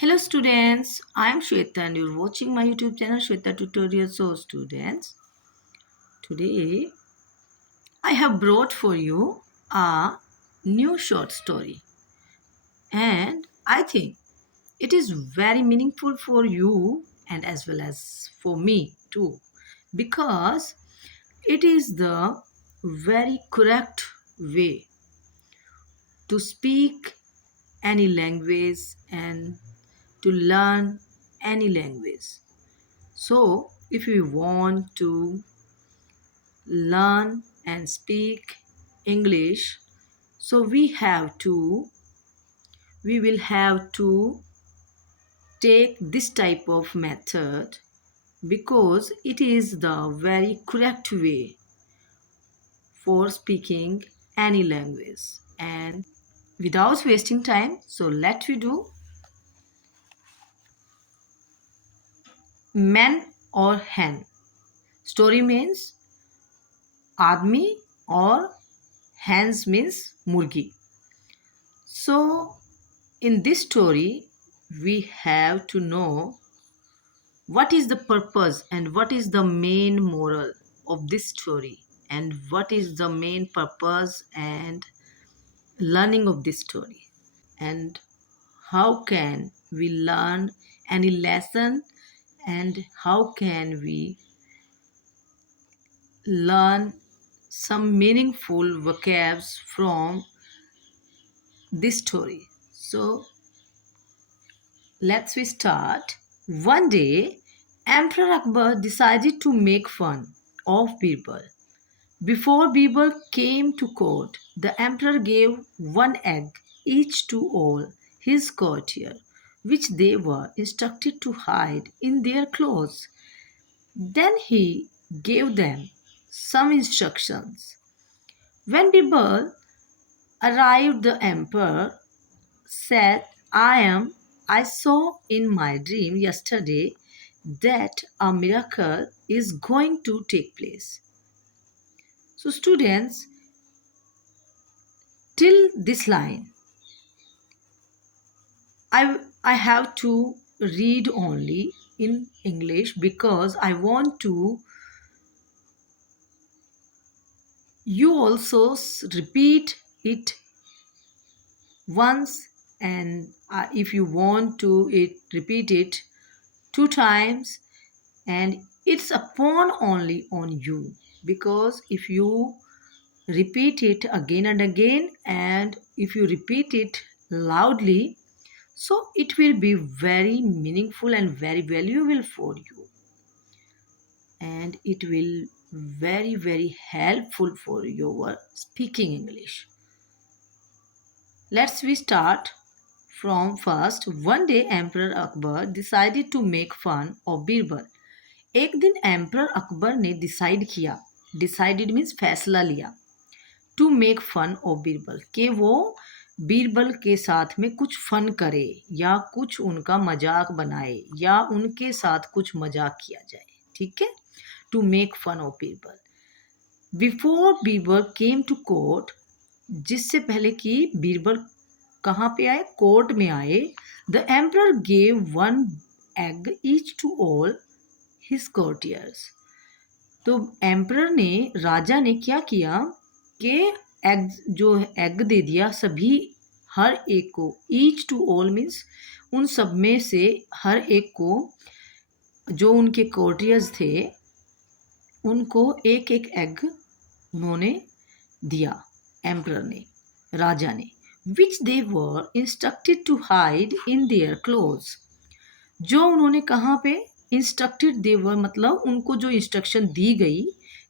Hello students, I am Shweta and you're watching my YouTube channel Shweta Tutorial. So students, today I have brought for you a new short story and I think it is very meaningful for you and as well as for me too because it is the very correct way to speak any language and to learn any language. So, if we want to learn and speak English, so we will have to take this type of method because it is the very correct way for speaking any language. And without wasting time, so let we do man or hen. Story means आदमी और hens means मुर्गी. So in this story we have to know what is the purpose and what is the main moral of this story and what is the main purpose and learning of this story and how can we learn any lesson and how can we learn some meaningful vocabs from this story. So let's we start. One day, Emperor Akbar decided to make fun of Birbal. Before Birbal came to court, the emperor gave one egg each to all his courtiers, which they were instructed to hide in their clothes. Then he gave them some instructions. When Birbal arrived, the emperor said, I saw in my dream yesterday that a miracle is going to take place. So, students, till this line, I have to read only in English because I want to you also repeat it once and if you want to repeat it two times and it's upon only on you because if you repeat it again and again and if you repeat it loudly so it will be very meaningful and very valuable for you and it will very helpful for your speaking English. Let's we start from first. One day Emperor Akbar decided to make fun of Birbal. एक दिन emperor Akbar ने decide किया, decided means फैसला लिया, to make fun of Birbal कि वो बीरबल के साथ में कुछ फन करे या कुछ उनका मजाक बनाए या उनके साथ कुछ मजाक किया जाए. ठीक है, to make fun of Birbal. Before Birbal came to court, जिससे पहले कि बीरबल कहाँ पे आए, कोर्ट में आए. The emperor gave one egg each to all his courtiers. तो एम्परर ने, राजा ने क्या किया कि एग दे दिया सभी, हर एक को. ईच टू ऑल मीन्स उन सब में से हर एक को, जो उनके कोर्टियर्स थे उनको एक एक एग उन्होंने दिया एम्परर ने, राजा ने. Which they were instructed to hide in their clothes. जो उन्होंने कहाँ पे इंस्ट्रक्टेड देवर मतलब उनको जो इंस्ट्रक्शन दी गई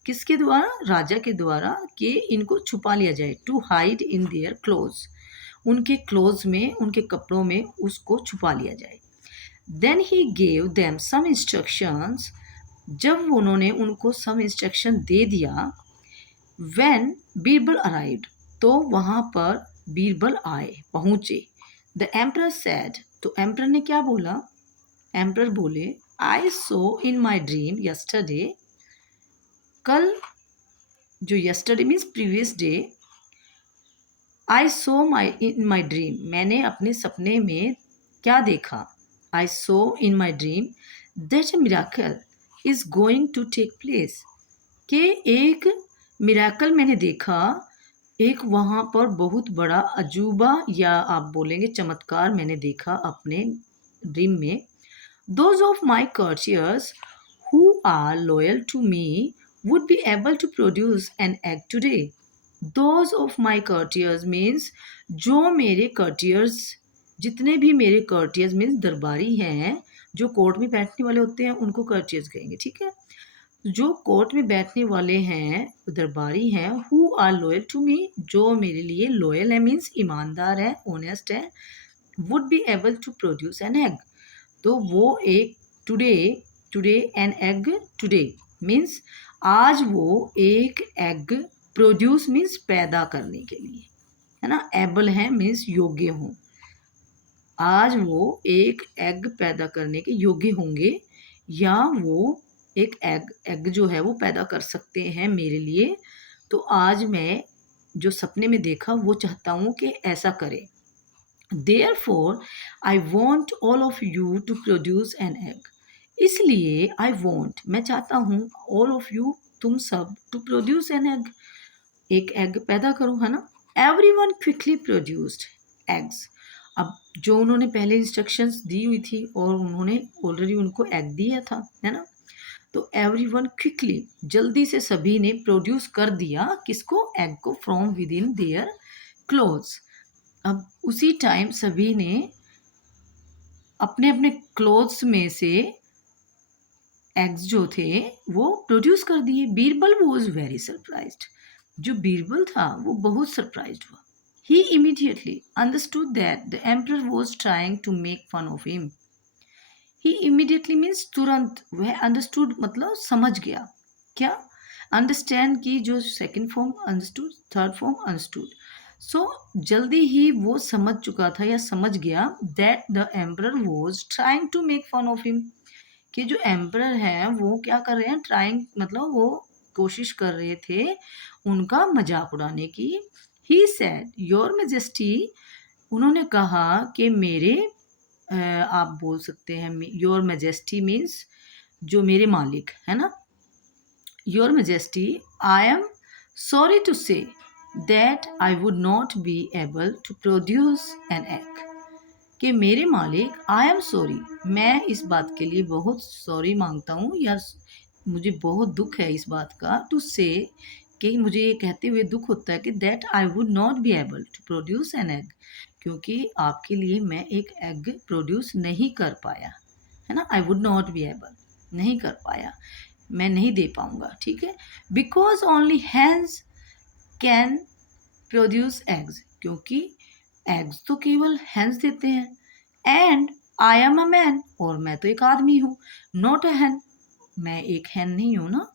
किसके द्वारा, राजा के द्वारा, कि इनको छुपा लिया जाए. To hide in their clothes, उनके क्लोथ्स में, उनके कपड़ों में उसको छुपा लिया जाए. Then he gave them some instructions, जब उन्होंने उनको सम इंस्ट्रक्शन दे दिया. व्हेन बीरबल अराइव्ड, तो वहाँ पर बीरबल आए, पहुँचे. द एम्परर सेड, तो एम्परर ने क्या बोला, एम्परर बोले, आई सो इन माई ड्रीम यस्टरडे, कल, जो yesterday means previous day, I so in my dream, मैंने अपने सपने में क्या देखा, I saw in my dream that a miracle is going to take place. कि एक मिराकल मैंने देखा, एक वहाँ पर बहुत बड़ा अजूबा या आप बोलेंगे चमत्कार मैंने देखा अपने ड्रीम में. Those of my courtiers who are loyal to me would be able to produce an egg today. Those of my courtiers means जो मेरे courtiers, जितने भी मेरे courtiers means दरबारी हैं, जो कोर्ट में बैठने वाले होते हैं उनको courtiers कहेंगे. ठीक है, जो कोर्ट में बैठने वाले हैं दरबारी हैं, who are loyal to me, जो मेरे लिए लॉयल है मीन्स ईमानदार है, ऑनेस्ट है, would be able to produce an egg, तो वो एक today, today an egg, today means आज वो एक एग प्रोड्यूस मीन्स पैदा करने के लिए, है ना, एबल है मीन्स योग्य हों, आज वो एक एग पैदा करने के योग्य होंगे, या वो एक एग जो है वो पैदा कर सकते हैं मेरे लिए. तो आज मैं जो सपने में देखा वो चाहता हूँ कि ऐसा करें. Therefore, I want all of you to produce an egg. इसलिए I want, मैं चाहता हूँ, all of you, तुम सब, to produce an egg, एक एग पैदा करो, है ना. Everyone quickly produced eggs. अब जो उन्होंने पहले इंस्ट्रक्शंस दी हुई थी और उन्होंने ऑलरेडी उनको एग दिया था, है ना, तो एवरीवन क्विकली, जल्दी से सभी ने प्रोड्यूस कर दिया किसको, एग को, from with in their clothes. अब उसी टाइम सभी ने अपने अपने क्लोथ्स में से एग्स जो थे वो प्रोड्यूस कर दिए. बीरबल वॉज वेरी सरप्राइज्ड, जो बीरबल था वो बहुत सरप्राइज्ड हुआ. He immediately understood that the emperor was trying to make fun of him. He immediately means तुरंत, वह अंडरस्टूड मतलब समझ गया. क्या, अंडरस्टैंड की जो second form understood, third form understood. So जल्दी ही वो समझ चुका था या समझ गया that the emperor was trying to make fun of him, कि जो एम्परर है वो क्या कर रहे हैं, ट्राइंग मतलब वो कोशिश कर रहे थे उनका मजाक उड़ाने की. ही सेड योर मैजेस्टी, उन्होंने कहा कि मेरे आप बोल सकते हैं योर मैजेस्टी मीन्स जो मेरे मालिक है ना, your majesty I am sorry to say that I would not be able to produce an egg, कि मेरे मालिक, आई एम सॉरी, मैं इस बात के लिए बहुत सॉरी मांगता हूँ या मुझे बहुत दुख है इस बात का, टू से, कि मुझे ये कहते हुए दुख होता है कि that I would not be able to produce an egg, क्योंकि आपके लिए मैं एक एग प्रोड्यूस नहीं कर पाया, है ना, I would not be able, नहीं कर पाया, मैं नहीं दे पाऊंगा. ठीक है, because only hens can produce eggs, क्योंकि एग्स तो केवल हैंस देते हैं. And I am a man, और मैं तो एक आदमी हूँ, नॉट अ हैन, मैं एक हैन नहीं हूँ ना.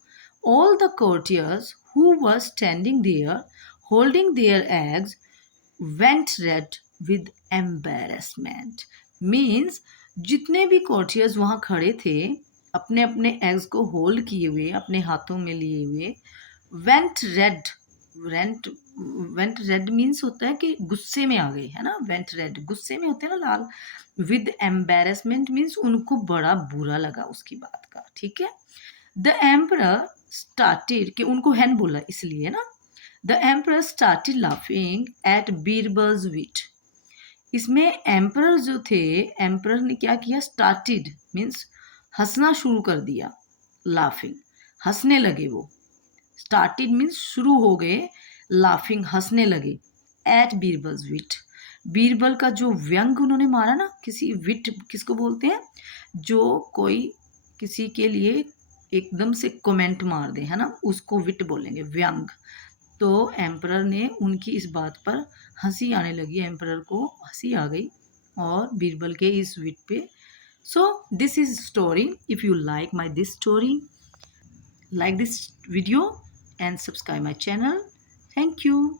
All the courtiers who were standing there holding their eggs went red with embarrassment. Means जितने भी courtiers वहाँ खड़े थे अपने अपने एग्स को होल्ड किए हुए अपने हाथों में लिए हुए, went red, went red means होता है कि गुस्से में आ गए, है ना, went red गुस्से में होते हैं ना लाल. with embarrassment मीन्स उनको बड़ा बुरा लगा उसकी बात का. ठीक है, द एम्परर स्टार्टेड, कि उनको हैन बोला इसलिए ना, the emperor started laughing at Birbal's wit. इसमें एम्परर जो थे, एम्परर ने क्या किया, स्टार्टेड मीन्स हंसना शुरू कर दिया, लाफिंग हंसने लगे वो, स्टार्टेड मीन्स शुरू हो गए, लाफिंग हंसने लगे, एट बीरबल्स विट, बीरबल का जो व्यंग उन्होंने मारा ना, किसी विट किसको बोलते हैं, जो कोई किसी के लिए एकदम से कमेंट मार दे, है ना, उसको विट बोलेंगे, व्यंग. तो एम्परर ने उनकी इस बात पर हंसी आने लगी, एम्परर को हंसी आ गई और बीरबल के इस विट पे. So this is story. If you like my this story, like this video and subscribe my channel. Thank you.